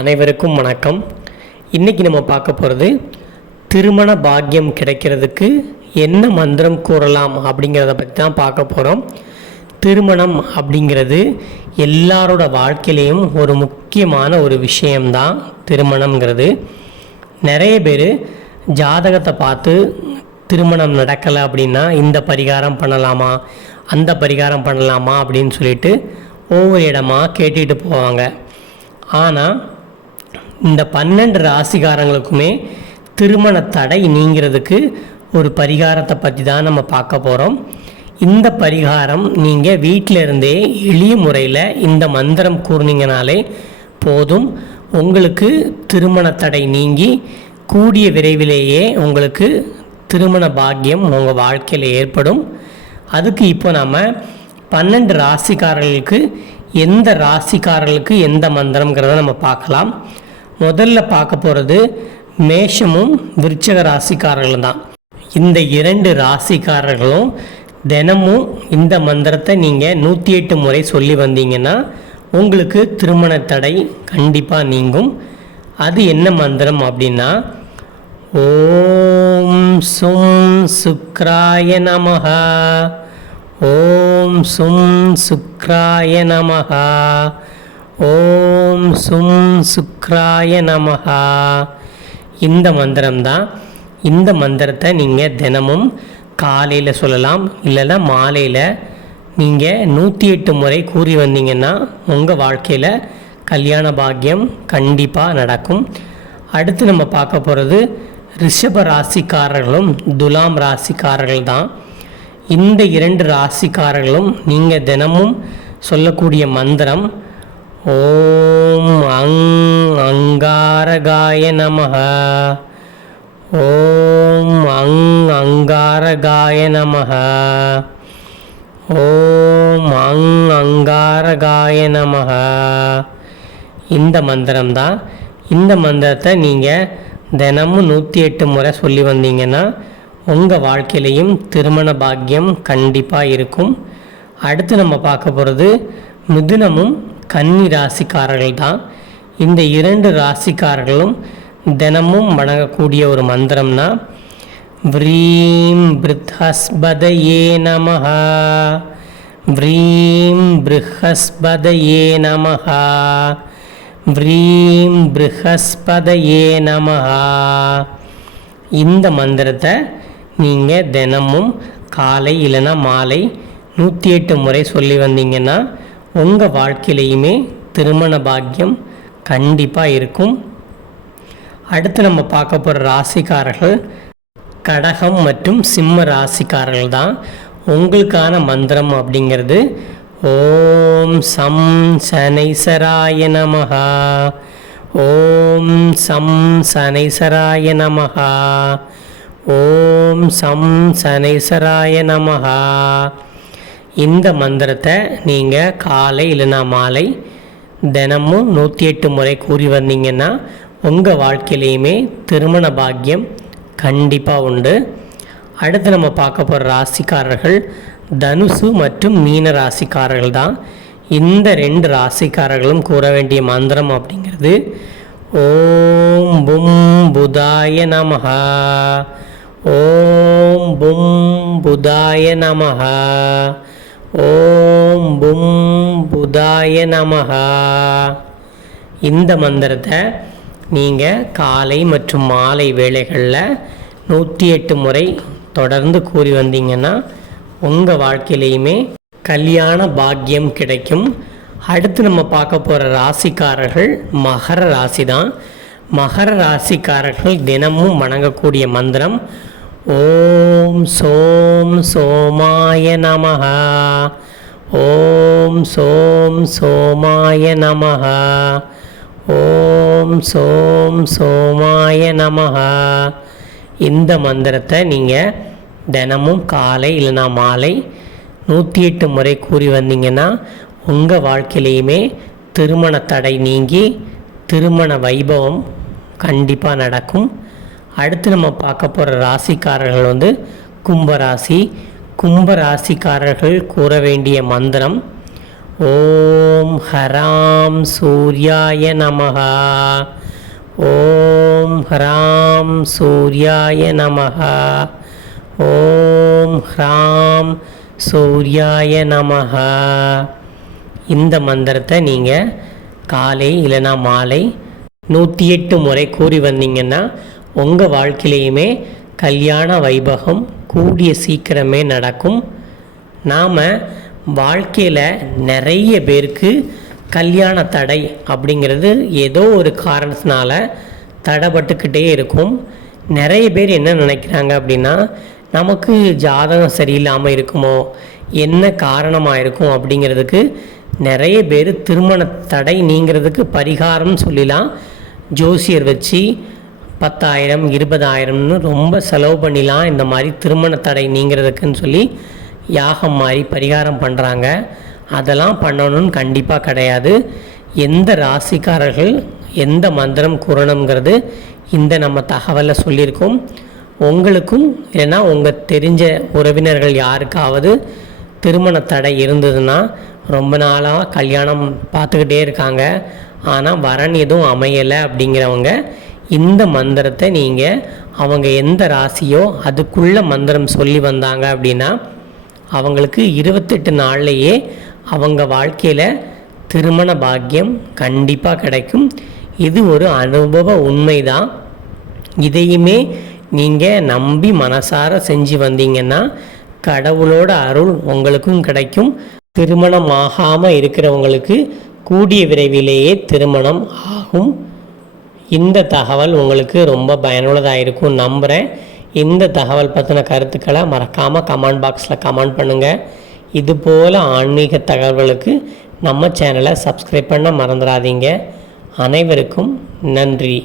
அனைவருக்கும் வணக்கம். இன்றைக்கி நம்ம பார்க்க போகிறது திருமண பாக்கியம் கிடைக்கிறதுக்கு என்ன மந்திரம் கூறலாம் அப்படிங்கிறத பற்றி தான் பார்க்க போகிறோம் திருமணம் அப்படிங்கிறது எல்லாரோட வாழ்க்கையிலையும் ஒரு முக்கியமான ஒரு விஷயம்தான் திருமணம்ங்கிறது. நிறைய பேர் ஜாதகத்தை பார்த்து திருமணம் நடக்கலை அப்படின்னா இந்த பரிகாரம் பண்ணலாமா அந்த பரிகாரம் பண்ணலாமா அப்படின்னு சொல்லிட்டு ஒவ்வொரு இடமா கேட்டுட்டு போவாங்க. ஆனால் இந்த பன்னெண்டு ராசிகாரங்களுக்குமே திருமண தடை நீங்கிறதுக்கு ஒரு பரிகாரத்தை பற்றி தான் நம்ம பார்க்க போகிறோம் இந்த பரிகாரம் நீங்கள் வீட்டில் இருந்தே எளிய முறையில் இந்த மந்திரம் கூர்னீங்கனாலே போதும். உங்களுக்கு திருமண தடை நீங்கி கூடிய விரைவிலேயே உங்களுக்கு திருமண பாக்கியம் உங்கள் வாழ்க்கையில் ஏற்படும். அதுக்கு இப்போ நம்ம பன்னெண்டு ராசிக்காரர்களுக்கு எந்த ராசிக்காரர்களுக்கு எந்த மந்திரங்கிறத நம்ம பார்க்கலாம். முதல்ல பார்க்க போகிறது மேஷமும் விருச்சக ராசிக்காரர்களும் தான் இந்த இரண்டு ராசிக்காரர்களும் தினமும் இந்த மந்திரத்தை நீங்கள் நூற்றி எட்டு முறை சொல்லி வந்தீங்கன்னா உங்களுக்கு திருமண தடை கண்டிப்பாக நீங்கும். அது என்ன மந்திரம் அப்படின்னா ஓம் சும் சுக்ராய நமகா ஓம் சும் சுக்ராய நமகா ஓம் சும் சுக்ராய நமஹா. இந்த மந்திரம் தான் இந்த மந்திரத்தை நீங்கள் தினமும் காலையில் சொல்லலாம் இல்லைன்னா மாலையில் நீங்கள் நூற்றி எட்டு முறை கூறி வந்தீங்கன்னா உங்கள் வாழ்க்கையில் கல்யாண பாக்கியம் கண்டிப்பாக நடக்கும். அடுத்து நம்ம பார்க்க போகிறது ரிஷப ராசிக்காரர்களும் துலாம் ராசிக்காரர்கள் தான் இந்த இரண்டு ராசிக்காரர்களும் நீங்கள் தினமும் சொல்லக்கூடிய மந்திரம் ஓம் அங் அங்காரகாய நம ஓம் அங் அங்காரகாய நம ஓம் அங் அங்காரகாய நம இந்த மந்திரம் தான் இந்த மந்திரத்தை நீங்கள் தினமும் நூற்றி எட்டு முறை சொல்லி வந்தீங்கன்னா உங்கள் வாழ்க்கையிலையும் திருமண பாக்கியம் கண்டிப்பாக இருக்கும். அடுத்து நம்ம பார்க்க போகிறது மிதுனமும் கன்னி ராசிக்காரர்கள் தான். இந்த இரண்டு ராசிக்காரர்களும் தினமும் வணங்கக்கூடிய ஒரு மந்திரம்னா வ்ரீம் பிருஹஸ்பதயே நமஹா வ்ரீம் பிருஹஸ்பதயே நமஹா வ்ரீம் பிருஹஸ்பதயே நமஹா. இந்த மந்திரத்தை நீங்கள் தினமும் காலை இல்லைன்னா மாலை நூற்றி எட்டு முறை சொல்லி வந்தீங்கன்னா உங்கள் வாழ்க்கையிலையுமே திருமண பாக்கியம் கண்டிப்பாக இருக்கும். அடுத்து நம்ம பார்க்க போகிற ராசிக்காரர்கள் கடகம் மற்றும் சிம்ம ராசிக்காரர்கள் தான். உங்களுக்கான மந்திரம் அப்படிங்கிறது ஓம் சம் சனைசராய நமகா ஓம் சம் சனைசராய நமகா ஓம் சம் சனைசராய நமகா இந்த மந்திரத்தை நீங்கள் காலை இல்லைனா மாலை தினமும் நூற்றி எட்டு முறை கூறி வந்தீங்கன்னா உங்கள் வாழ்க்கையிலையுமே திருமண பாக்கியம் கண்டிப்பாக உண்டு. அடுத்து நம்ம பார்க்க போகிற ராசிக்காரர்கள் தனுசு மற்றும் மீன ராசிக்காரர்கள் தான். இந்த ரெண்டு ராசிக்காரர்களும் கூற வேண்டிய மந்திரம் அப்படிங்கிறது ஓம் பும் புதாய நமஹா. ஓம் பும் புதாய நமஹா. ஓம் பும் புதாய நமகா இந்த மந்திரத்தை நீங்கள் காலை மற்றும் மாலை வேளைகளில் நூற்றி எட்டு முறை தொடர்ந்து கூறி வந்தீங்கன்னா உங்கள் வாழ்க்கையிலையுமே கல்யாண பாக்கியம் கிடைக்கும். அடுத்து நம்ம பார்க்க போகிற ராசிக்காரர்கள் மகர ராசி தான் மகர ராசிக்காரர்கள் தினமும் வணங்கக்கூடிய மந்திரம் ஓம் சோம் சோமாய நமஹ. ஓம் சோம் சோமாய நமஹ. ஓம் சோம் சோமாய நமஹ. இந்த மந்திரத்தை நீங்கள் தினமும் காலை இல்லைனா மாலை நூற்றி எட்டு முறை கூறி வந்தீங்கன்னா உங்கள் வாழ்க்கையிலையுமே திருமண தடை நீங்கி திருமண வைபவம் கண்டிப்பாக நடக்கும். அடுத்து நம்ம பார்க்க போகிற ராசிக்காரர்கள் வந்து கும்பராசி. கும்பராசிக்காரர்கள் கூற வேண்டிய மந்திரம் ஓம் ஹராம் சூர்யாய நமகா ஓம் ஹராம் சூர்யாய நமகா ஓம் ஹ்ராம் சூர்யாய நமகா இந்த மந்திரத்தை நீங்கள் காலை இல்லைனா மாலை நூற்றி எட்டு முறை கூறி வந்தீங்கன்னா உங்கள் வாழ்க்கையிலையுமே கல்யாண வைபகம் கூடிய சீக்கிரமே நடக்கும். நாம் வாழ்க்கையில் நிறைய பேருக்கு கல்யாண தடை அப்படிங்கிறது ஏதோ ஒரு காரணத்தினால தடைப்பட்டுக்கிட்டே இருக்கும். நிறைய பேர் என்ன நினைக்கிறாங்க அப்படின்னா நமக்கு ஜாதகம் சரியில்லாமல் இருக்குமோ என்ன காரணமாக இருக்கும் அப்படிங்கிறதுக்கு நிறைய பேர் திருமண தடை நீங்கிறதுக்கு பரிகாரம்னு சொல்லலாம் ஜோசியர் வச்சு பத்தாயிரம் இருபதாயிரம்னு ரொம்ப செலவு பண்ணிலாம் இந்த மாதிரி திருமண தடை நீங்கிறதுக்குன்னு சொல்லி யாகம் மாதிரி பரிகாரம் பண்ணுறாங்க அதெல்லாம் பண்ணணும்னு கண்டிப்பாக கிடையாது. எந்த ராசிக்காரர்கள் எந்த மந்திரம் கூறணுங்கிறது இந்த நம்ம தகவலை சொல்லியிருக்கோம். உங்களுக்கும் இல்லைன்னா உங்கள் தெரிஞ்ச உறவினர்கள் யாருக்காவது திருமண தடை இருந்ததுன்னா ரொம்ப நாளாக கல்யாணம் பார்த்துக்கிட்டே இருக்காங்க. ஆனால் வரன் எதுவும் அமையலை அப்படிங்கிறவங்க இந்த மந்திரத்தை நீங்கள் அவங்க எந்த ராசியோ அதுக்குள்ளே மந்திரம் சொல்லி வந்தாங்க அப்படின்னா அவங்களுக்கு இருபத்தெட்டு நாள்லையே அவங்க வாழ்க்கையில் திருமண பாக்கியம் கண்டிப்பாக கிடைக்கும். இது ஒரு அனுபவ உண்மை தான் இதையுமே நீங்கள் நம்பி மனசார செஞ்சு வந்தீங்கன்னா கடவுளோட அருள் உங்களுக்கும் கிடைக்கும். திருமணம் ஆகாமல் இருக்கிறவங்களுக்கு கூடிய விரைவிலேயே திருமணம் ஆகும். இந்த தகவல் உங்களுக்கு ரொம்ப பயனுள்ளதாக இருக்கும் நம்புகிறேன் இந்த தகவல் பற்றின கருத்துக்களை மறக்காமல் கமெண்ட் பாக்ஸில் கமெண்ட் பண்ணுங்கள் இது போல் ஆன்மீக தகவல்களுக்கு நம்ம சேனலை சப்ஸ்கிரைப் பண்ண மறந்துடாதீங்க அனைவருக்கும் நன்றி.